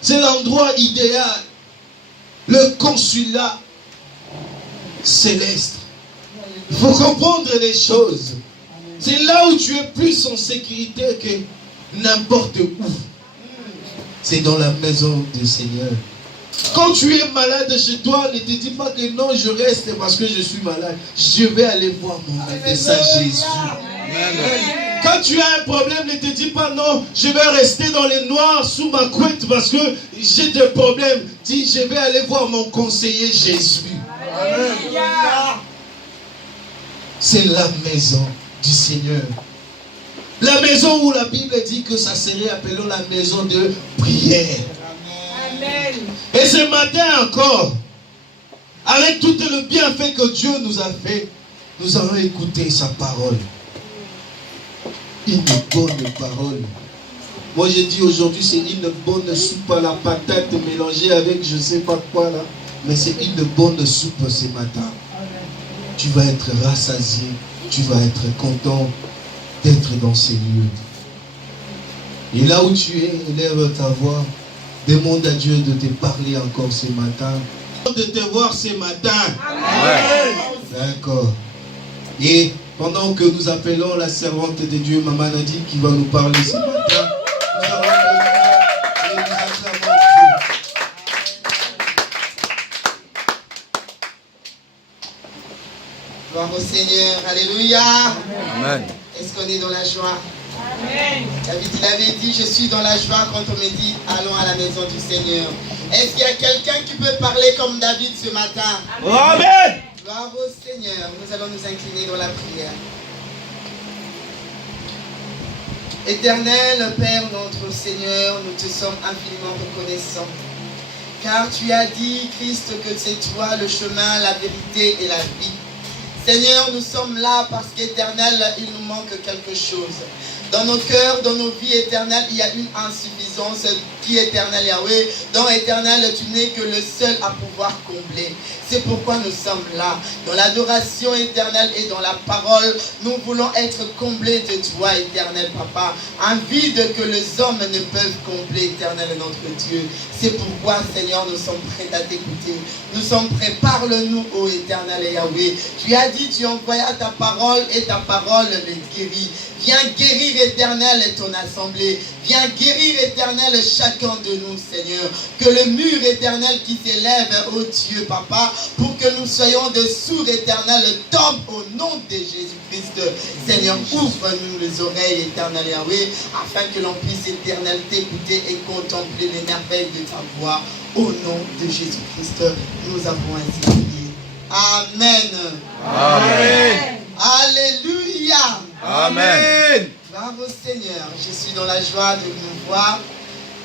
C'est l'endroit idéal. Le consulat céleste. Il faut comprendre les choses. C'est là où tu es plus en sécurité que n'importe où. C'est dans la maison du Seigneur. Quand tu es malade chez toi, ne te dis pas que non, je reste parce que je suis malade. Je vais aller voir mon médecin Jésus. Quand tu as un problème, ne te dis pas non, je vais rester dans le noir sous ma couette parce que j'ai des problèmes. Dis, je vais aller voir mon conseiller Jésus. C'est la maison du Seigneur. La maison où la Bible dit que ça serait appelé la maison de prière. Amen. Et ce matin encore, avec tout le bienfait que Dieu nous a fait, nous allons écouter sa parole. Une bonne parole. Moi je dis aujourd'hui c'est une bonne soupe à la patate mélangée avec je ne sais pas quoi là. Mais c'est une bonne soupe ce matin. Tu vas être rassasié. Tu vas être content d'être dans ces lieux. Et là où tu es, élève ta voix. Demande à Dieu de te parler encore ce matin. De te voir ce matin. Amen. D'accord. Et pendant que nous appelons la servante de Dieu, Maman Nadine, qui va nous parler ce matin, nous allons et nous acclamons Dieu. Gloire au Seigneur. Alléluia. Amen. Est-ce qu'on est dans la joie? Amen. David, il avait dit, je suis dans la joie quand on me dit, allons à la maison du Seigneur. Est-ce qu'il y a quelqu'un qui peut parler comme David ce matin? Amen. Gloire au Seigneur. Nous allons nous incliner dans la prière. Éternel Père, notre Seigneur, nous te sommes infiniment reconnaissants. Car tu as dit, Christ, que c'est toi le chemin, la vérité et la vie. Seigneur, nous sommes là parce qu'éternel, il nous manque quelque chose. Dans nos cœurs, dans nos vies éternelles, il y a une insuffisance qui est éternelle, Yahweh. Dans éternel, tu n'es que le seul à pouvoir combler. C'est pourquoi nous sommes là. Dans l'adoration éternelle et dans la parole, nous voulons être comblés de toi, éternel Papa. Un vide que les hommes ne peuvent combler, éternel notre Dieu. C'est pourquoi, Seigneur, nous sommes prêts à t'écouter. Nous sommes prêts, parle-nous, ô éternel Yahweh. Tu as dit, tu envoyas ta parole et ta parole les guérit. Viens guérir, éternel, ton assemblée. Viens guérir, éternel, chacun de nous, Seigneur. Que le mur éternel qui s'élève, ô Dieu, Papa, pour que nous soyons de sourds, éternel, tombe au nom de Jésus-Christ. Seigneur, ouvre-nous les oreilles, éternel Yahweh, afin que l'on puisse, éternel, t'écouter et contempler les merveilles de ta voix. Au nom de Jésus-Christ, nous avons ainsi prié. Amen. Amen. Alléluia. Amen. Gloire au Seigneur. Je suis dans la joie de nous voir,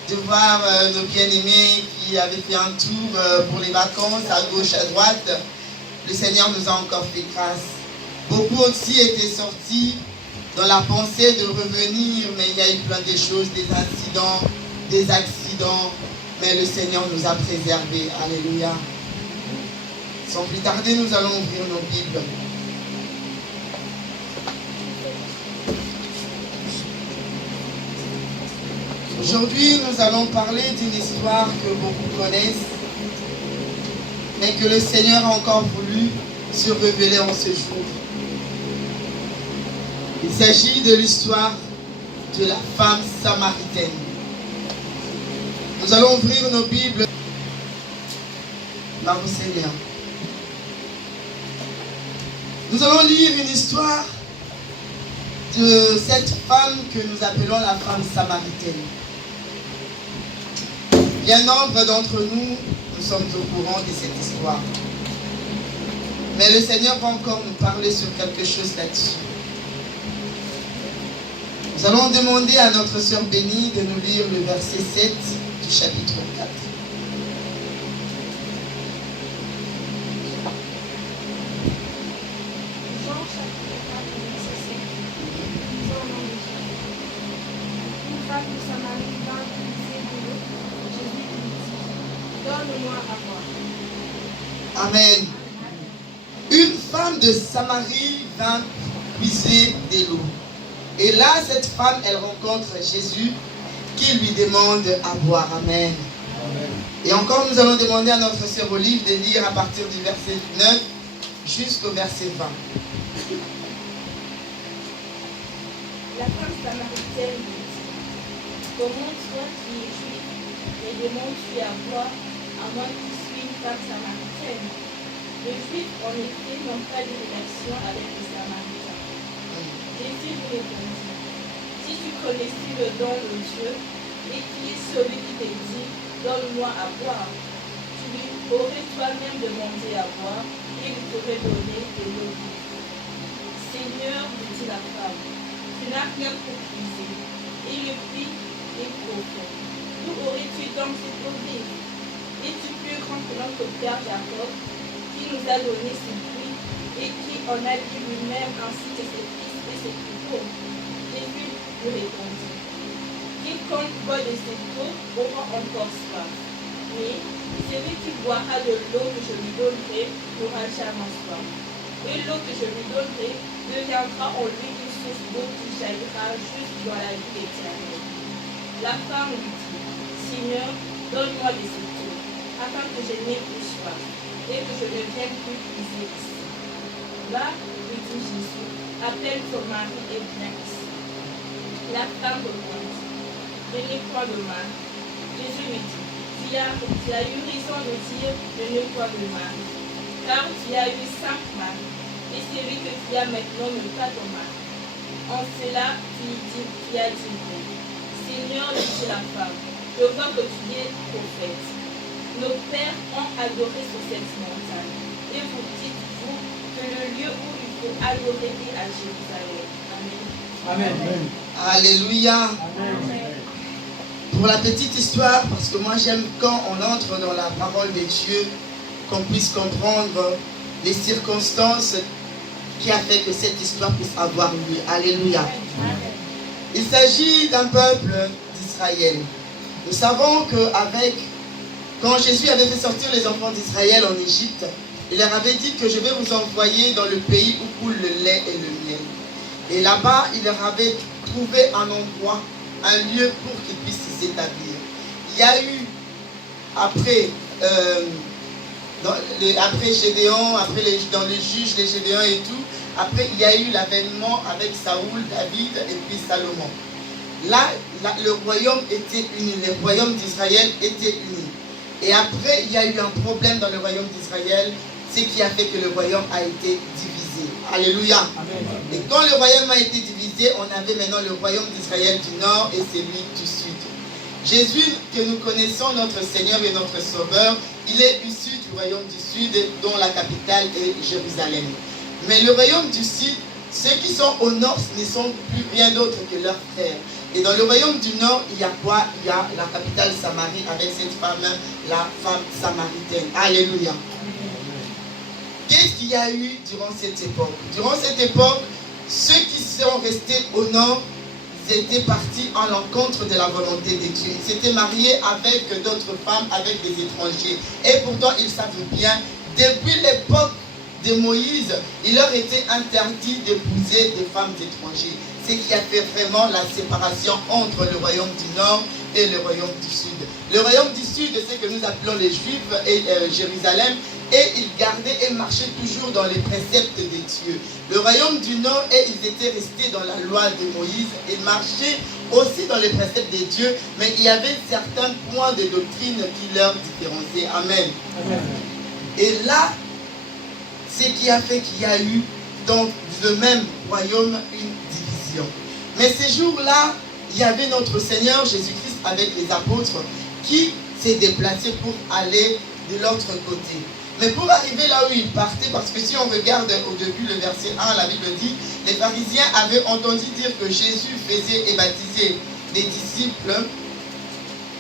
de voir nos bien-aimés qui avaient fait un tour pour les vacances à gauche, à droite. Le Seigneur nous a encore fait grâce. Beaucoup aussi étaient sortis dans la pensée de revenir, mais il y a eu plein de choses, des incidents, des accidents. Mais le Seigneur nous a préservés. Alléluia. Sans plus tarder, nous allons ouvrir nos Bibles. Aujourd'hui, nous allons parler d'une histoire que beaucoup connaissent, mais que le Seigneur a encore voulu se révéler en ce jour. Il s'agit de l'histoire de la femme samaritaine. Nous allons ouvrir nos Bibles. Par le Seigneur. Nous allons lire une histoire de cette femme que nous appelons la femme samaritaine. Bien nombre d'entre nous, nous sommes au courant de cette histoire. Mais le Seigneur va encore nous parler sur quelque chose là-dessus. Nous allons demander à notre sœur bénie de nous lire le verset 7 du chapitre 4. Jean chapitre 4, verset 7. Disons au nom de Jésus. Une femme de Samarie vint puiser de l'eau. Jésus lui dit, donne-moi à boire. Amen. Une femme de Samarie vint puiser de l'eau. Et là, cette femme, elle rencontre Jésus qui lui demande à boire. Amen. Et encore, nous allons demander à notre sœur Olive de lire à partir du verset 9 jusqu'au verset 20. La femme samaritaine lui dit, comment toi qui es juif, et demandes-tu à boire, à moins que tu sois une femme samaritaine? Les juifs, en effet, n'ont pas de relation avec les samaritains. Jésus lui répondit, si tu connaissais le don de Dieu, et qui est celui qui te dit, donne-moi à boire, tu lui aurais toi-même demandé à boire, et il t'aurait donné de l'eau vive. Seigneur, lui dit la femme, tu n'as rien pour puiser, et le puits est profond. D'où aurais-tu donc cette eau vive? Es-tu plus grand que notre père Jacob, qui nous a donné ce puits, et qui en a dit lui-même ainsi que ses fils et ses troupeaux? Jésus lui répondit, quiconque boit de cette eau aura encore soif, mais celui qui boira de l'eau que je lui donnerai n'aura jamais soif. Et l'eau que je lui donnerai deviendra en lui une source d'eau qui jaillira juste dans la vie éternelle. La femme lui dit, Seigneur, donne-moi de cette eau, afin que je n'aie plus soif, et que je ne vienne plus puiser ici. Là, lui dit Jésus, appelle ton mari et viens ici. La femme répondit, je n'ai point de mari. Jésus lui dit, tu as eu raison de dire, je n'ai point de mari, car tu as eu 5 maris, et celui que tu as maintenant n'est pas ton mari. En cela, tu as dit vrai. Seigneur, lui dit la femme, je vois que tu es prophète. Nos pères ont adoré sur cette montagne, et vous dites, vous, que le lieu où il faut adorer est à Jérusalem. Amen. Amen. Alléluia. Amen. Pour la petite histoire, parce que moi j'aime quand on entre dans la parole de Dieu, qu'on puisse comprendre les circonstances qui a fait que cette histoire puisse avoir lieu. Alléluia. Il s'agit d'un peuple d'Israël. Nous savons quand Jésus avait fait sortir les enfants d'Israël en Égypte, il leur avait dit que je vais vous envoyer dans le pays où coule le lait et le miel. Et là-bas, il leur avait trouvé un endroit, un lieu pour qu'ils puissent s'établir. Il y a eu, après Gédéon, dans les juges, les Gédéons et tout, après il y a eu l'avènement avec Saoul, David et puis Salomon. Là, le royaume était uni, le royaume d'Israël était uni. Et après, il y a eu un problème dans le royaume d'Israël, ce qui a fait que le royaume a été divisé. Alléluia. Amen. Et quand le royaume a été divisé, on avait maintenant le royaume d'Israël du nord et celui du sud. Jésus, que nous connaissons, notre Seigneur et notre Sauveur, il est issu du royaume du sud, dont la capitale est Jérusalem. Mais le royaume du sud, ceux qui sont au nord ne sont plus rien d'autre que leurs frères. Et dans le royaume du nord, il y a quoi? Il y a la capitale Samarie avec cette femme, la femme samaritaine. Alléluia. Qu'est-ce qu'il y a eu durant cette époque? Durant cette époque, ceux qui sont restés au nord, ils étaient partis en l'encontre de la volonté de Dieu. Ils s'étaient mariés avec d'autres femmes, avec des étrangers. Et pourtant, ils savaient bien, depuis l'époque de Moïse, il leur était interdit d'épouser des femmes étrangères. Ce qui a fait vraiment la séparation entre le royaume du nord et le royaume du sud. Le royaume du sud, c'est ce que nous appelons les Juifs et Jérusalem, et ils gardaient et marchaient toujours dans les préceptes de Dieu. Le royaume du nord, ils étaient restés dans la loi de Moïse et marchaient aussi dans les préceptes de Dieu, mais il y avait certains points de doctrine qui leur différenciaient. Amen. Amen. Et là, ce qui a fait qu'il y a eu dans le même royaume une division. Mais ces jours-là, il y avait notre Seigneur Jésus-Christ avec les apôtres qui s'est déplacé pour aller de l'autre côté. Mais pour arriver là où il partait, parce que si on regarde au début le verset 1, la Bible dit, les pharisiens avaient entendu dire que Jésus faisait et baptisait des disciples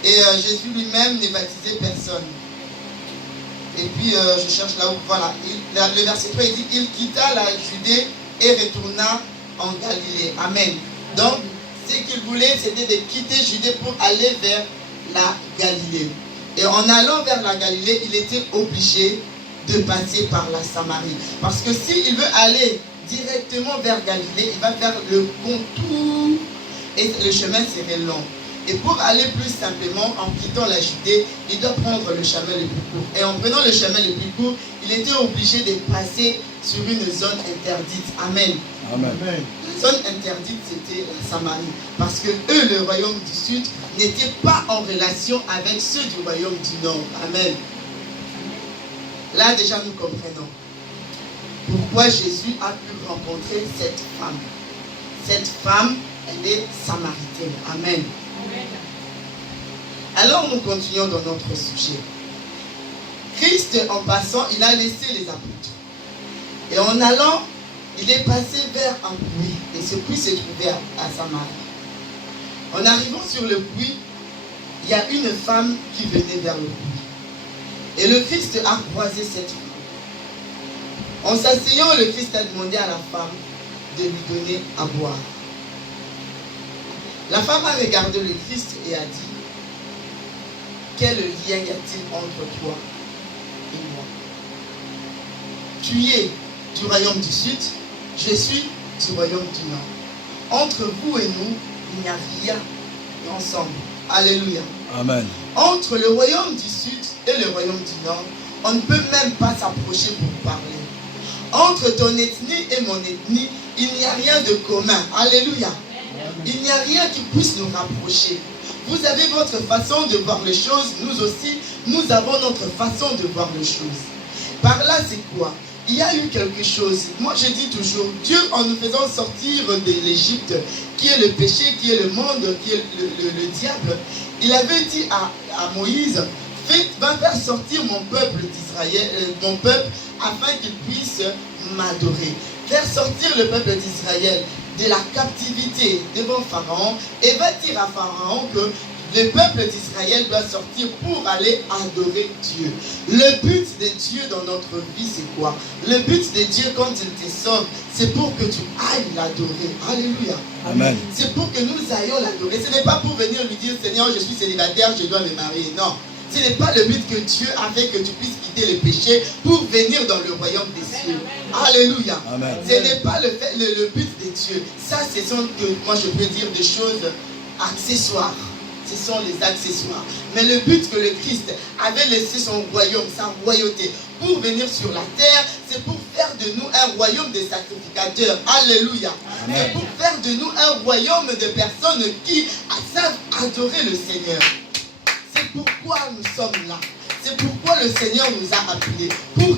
et Jésus lui-même ne baptisait personne. Et puis je cherche là où, voilà, le verset 3 il dit, il quitta la Judée et retourna en Galilée. Amen. Donc, ce qu'il voulait, c'était de quitter Judée pour aller vers la Galilée. Et en allant vers la Galilée, il était obligé de passer par la Samarie. Parce que s'il veut aller directement vers Galilée, il va faire le contour et le chemin serait long. Et pour aller plus simplement, en quittant la Judée, il doit prendre le chemin le plus court. Et en prenant le chemin le plus court, il était obligé de passer sur une zone interdite. Amen. Amen. La zone interdite, c'était la Samarie. Parce que eux, le royaume du Sud, n'étaient pas en relation avec ceux du royaume du Nord. Amen. Là, déjà, nous comprenons pourquoi Jésus a pu rencontrer cette femme. Cette femme, elle est samaritaine. Amen. Alors, nous continuons dans notre sujet. Christ, en passant, il a laissé les apôtres. Et en allant, il est passé vers un puits. Et ce puits se trouvait à Samarie. En arrivant sur le puits, il y a une femme qui venait vers le puits. Et le Christ a croisé cette femme. En s'asseyant, le Christ a demandé à la femme de lui donner à boire. La femme a regardé le Christ et a dit: quel lien y a-t-il entre toi et moi? Tu es du royaume du Sud, je suis du royaume du Nord. Entre vous et nous, il n'y a rien ensemble. Alléluia. Amen. Entre le royaume du Sud et le royaume du Nord, on ne peut même pas s'approcher pour parler. Entre ton ethnie et mon ethnie, il n'y a rien de commun. Alléluia. Il n'y a rien qui puisse nous rapprocher. Vous avez votre façon de voir les choses, nous aussi, nous avons notre façon de voir les choses. Par là, c'est quoi? Il y a eu quelque chose. Moi, je dis toujours, Dieu, en nous faisant sortir de l'Égypte, qui est le péché, qui est le monde, qui est le diable, il avait dit à Moïse: va faire sortir mon peuple d'Israël, mon peuple, afin qu'il puisse m'adorer. Faire sortir le peuple d'Israël de la captivité devant Pharaon, et va dire à Pharaon que le peuple d'Israël doit sortir pour aller adorer Dieu. Le but de Dieu dans notre vie, c'est quoi? Le but de Dieu quand il te sauve, c'est pour que tu ailles l'adorer. Alléluia. Amen. C'est pour que nous ayons l'adorer. Ce n'est pas pour venir lui dire: Seigneur, je suis célibataire, je dois me marier. Non. Ce n'est pas le but que Dieu a fait que tu puisses quitter le péché pour venir dans le royaume des cieux. Alléluia. Amen. Ce n'est pas le but de Dieu. Ça, ce sont, moi je peux dire, des choses accessoires. Ce sont les accessoires. Mais le but que le Christ avait laissé son royaume, sa royauté, pour venir sur la terre, c'est pour faire de nous un royaume de sacrificateurs. Alléluia. C'est pour faire de nous un royaume de personnes qui savent adorer le Seigneur. C'est pourquoi nous sommes là. C'est pourquoi le Seigneur nous a appelés. Pour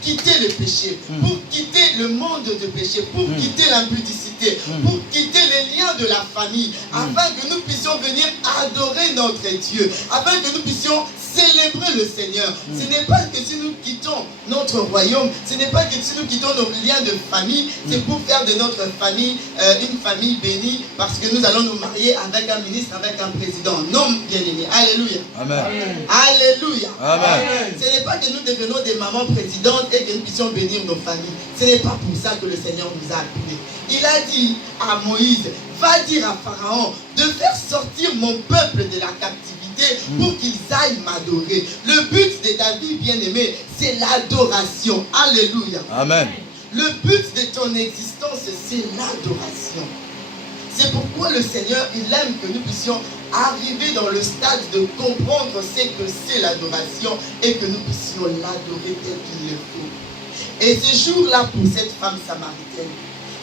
quitter le péché, pour quitter le monde de péché, pour quitter l'impudicité, pour quitter les liens de la famille, afin que nous puissions venir adorer notre Dieu, afin que nous puissions célébrer le Seigneur. Ce n'est pas que si nous quittons notre royaume, ce n'est pas que si nous quittons nos liens de famille, c'est pour faire de notre famille une famille bénie, parce que nous allons nous marier avec un ministre, avec un président. Non, bien-aimé. Alléluia. Amen. Alléluia. Amen. Ce n'est pas que nous devenons des mamans présidentes et que nous puissions bénir nos familles. Ce n'est pas pour ça que le Seigneur nous a appelés. Il a dit à Moïse: va dire à Pharaon de faire sortir mon peuple de la captivité pour qu'ils aillent m'adorer. Le but de ta vie, bien-aimé, c'est l'adoration. Alléluia. Amen. Le but de ton existence, c'est l'adoration. C'est pourquoi le Seigneur, il aime que nous puissions arriver dans le stade de comprendre ce que c'est l'adoration et que nous puissions l'adorer tel qu'il le faut. Et ce jour-là, pour cette femme samaritaine,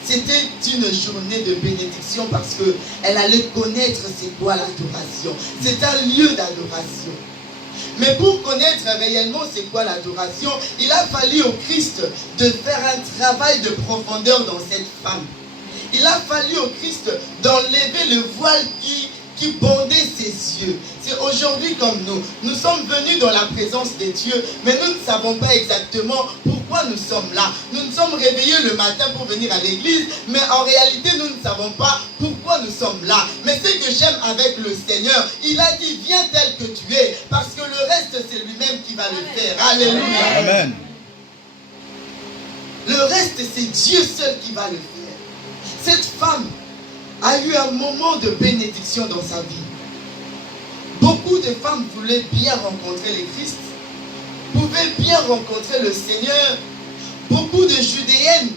c'était une journée de bénédiction parce qu'elle allait connaître c'est quoi l'adoration. C'est un lieu d'adoration. Mais pour connaître réellement c'est quoi l'adoration, il a fallu au Christ de faire un travail de profondeur dans cette femme. Il a fallu au Christ d'enlever le voile qui bondait ses yeux. C'est aujourd'hui comme nous. Nous sommes venus dans la présence de Dieu, mais nous ne savons pas exactement pourquoi nous sommes là. Nous nous sommes réveillés le matin pour venir à l'église, mais en réalité nous ne savons pas pourquoi nous sommes là. Mais ce que j'aime avec le Seigneur, il a dit: viens tel que tu es, parce que le reste c'est lui-même qui va le faire. Alléluia. Amen. Le reste c'est Dieu seul qui va le faire. Cette femme a eu un moment de bénédiction dans sa vie. Beaucoup de femmes voulaient bien rencontrer le Christ, pouvaient bien rencontrer le Seigneur. Beaucoup de Judéennes,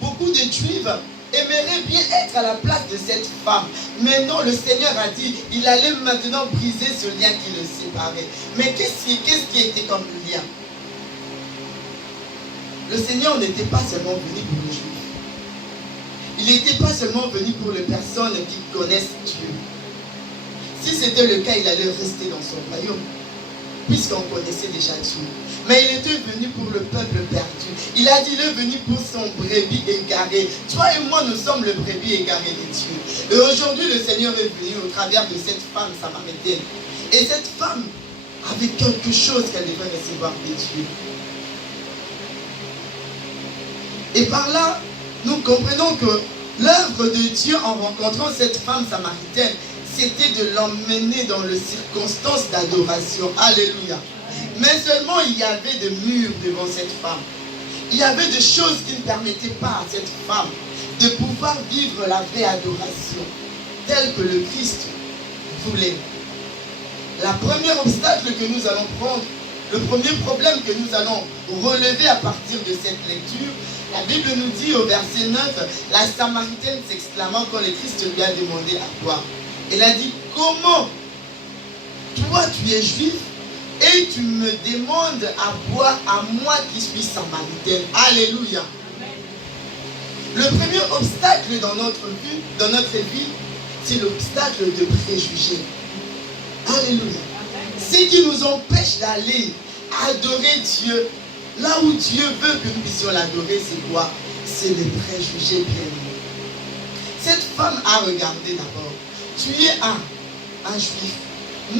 beaucoup de Juives aimerait bien être à la place de cette femme. Mais non, le Seigneur a dit, il allait maintenant briser ce lien qui le séparait. Mais qu'est-ce qui était comme lien? Le Seigneur n'était pas seulement venu pour les Juifs. Il n'était pas seulement venu pour les personnes qui connaissent Dieu. Si c'était le cas, il allait rester dans son royaume, puisqu'on connaissait déjà Dieu. Mais il était venu pour le peuple perdu. Il a dit, il est venu pour son brebis égaré. Toi et moi, nous sommes le brebis égaré de Dieu. Et aujourd'hui, le Seigneur est venu au travers de cette femme samaritaine. Et cette femme avait quelque chose qu'elle devait recevoir de Dieu. Et par là, nous comprenons que l'œuvre de Dieu en rencontrant cette femme samaritaine, c'était de l'emmener dans les circonstances d'adoration. Alléluia. Mais seulement il y avait des murs devant cette femme. Il y avait des choses qui ne permettaient pas à cette femme de pouvoir vivre la vraie adoration telle que le Christ voulait. La première obstacle que nous allons prendre, le premier problème que nous allons relever à partir de cette lecture, la Bible nous dit au verset 9, la Samaritaine s'exclamant quand le Christ lui a demandé à boire. Elle a dit, comment toi tu es juif et tu me demandes à boire à moi qui suis samaritaine. Alléluia. Le premier obstacle dans notre vie, c'est l'obstacle de préjugés. Alléluia. Ce qui nous empêche d'aller adorer Dieu, là où Dieu veut que nous puissions l'adorer, c'est quoi? C'est les préjugés bien-aimés. Cette femme a regardé d'abord. Tu es un juif.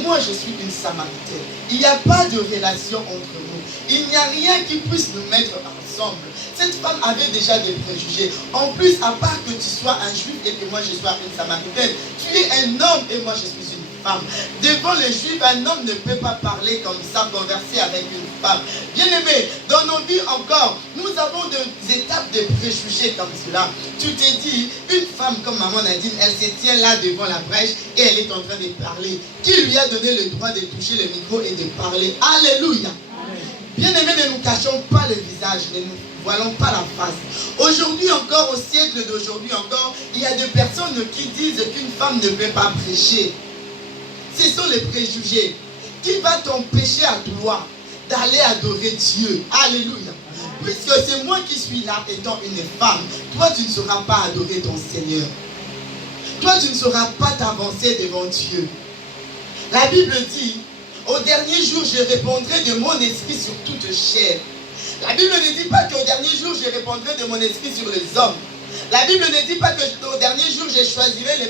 Moi, je suis une samaritaine. Il n'y a pas de relation entre nous. Il n'y a rien qui puisse nous mettre ensemble. Cette femme avait déjà des préjugés. En plus, à part que tu sois un juif et que moi je sois une samaritaine, tu es un homme et moi je suis une femme. Devant les juifs, un homme ne peut pas parler comme ça, converser avec une femme. Bien-aimé, dans nos vies encore, nous avons des étapes de préjugés comme cela. Tu t'es dit, une femme comme maman Nadine, elle se tient là devant la brèche et elle est en train de parler. Qui lui a donné le droit de toucher le micro et de parler? Alléluia. Bien-aimés, ne nous cachons pas le visage, ne nous voilons pas la face. Aujourd'hui encore, au siècle d'aujourd'hui encore, il y a des personnes qui disent qu'une femme ne peut pas prêcher. Ce sont les préjugés qui va t'empêcher à toi d'aller adorer Dieu. Alléluia. Puisque c'est moi qui suis là étant une femme, toi tu ne sauras pas adorer ton Seigneur. Toi tu ne sauras pas t'avancer devant Dieu. La Bible dit, au dernier jour je répondrai de mon esprit sur toute chair. La Bible ne dit pas qu'au dernier jour je répondrai de mon esprit sur les hommes. La Bible ne dit pas qu'au dernier jour je choisirai les